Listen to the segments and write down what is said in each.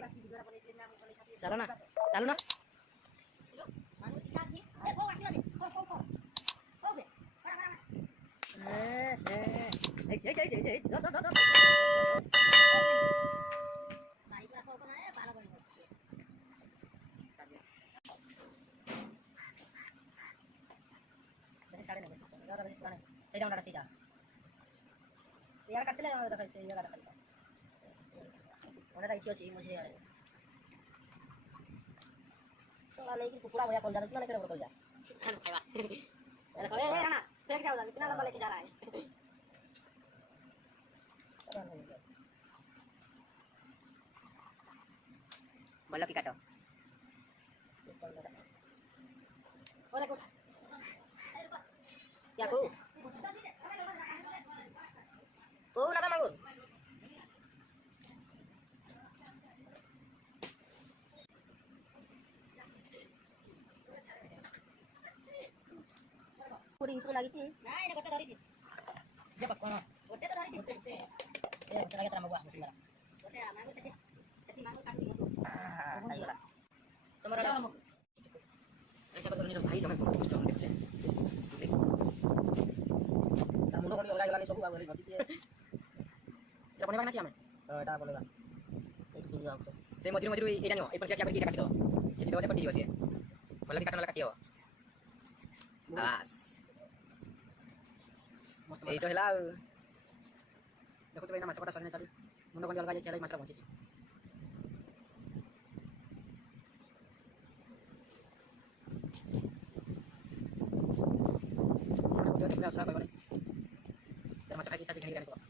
Chalo na. Chalo na. यार करते ले रखा है ये रखा है उन्हें राइट चाहिए मुझे यार सोला लेकिन कुकुड़ा भैया कॉल जा रहा है लेकर कॉल जा खाई बात ये देखो ए राणा फेंक जाओ कितना लंबा लेके जा रहा है बोलो की काटो और देखो क्या को na mangur kuring itu lagi sih nah ini kota dari sini dia pak kono kota dari sini ya kita lagi terima gua musim merah kota mangur sedih mangur kan itu ayo lah nomor ada kamu siapa turun itu hai jangan jangan dicek kamu no kalau lagi sobu aku lagi এটা কোনে বানা কি আমি এটা বলে না এই টুকু যাও সেই মজুরি মজুরি এটা নিও এই পর কি কাটি দাও যেটি দাও কাটি দিও সে বলে কি কাটনা কাটিও বাস এই তো হেলা দেখো তো ভাই না মাছ কটা সরনে চালি মনে কোন অলগা যে ছেলে মাছটা পৌঁছেছি মাছ খাই চাচি ঘাড়ি গানি করো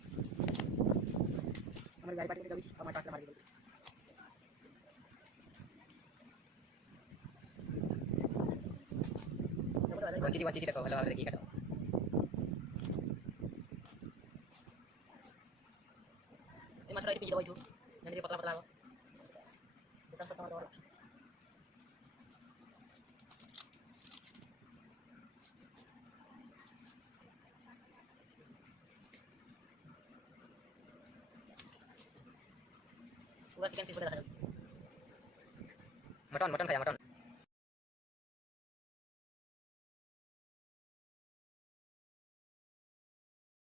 हमारे गाड़ी पार्टी में जाओगी हमारे चाचा मारी बोलती वाची देखो हेलो आगे की करो ये मात्र itu दवाई जो yang dia putla-putla lo kita setengah dolar पूरा चिकन पीस बड़ा मटन मटन खाया मटन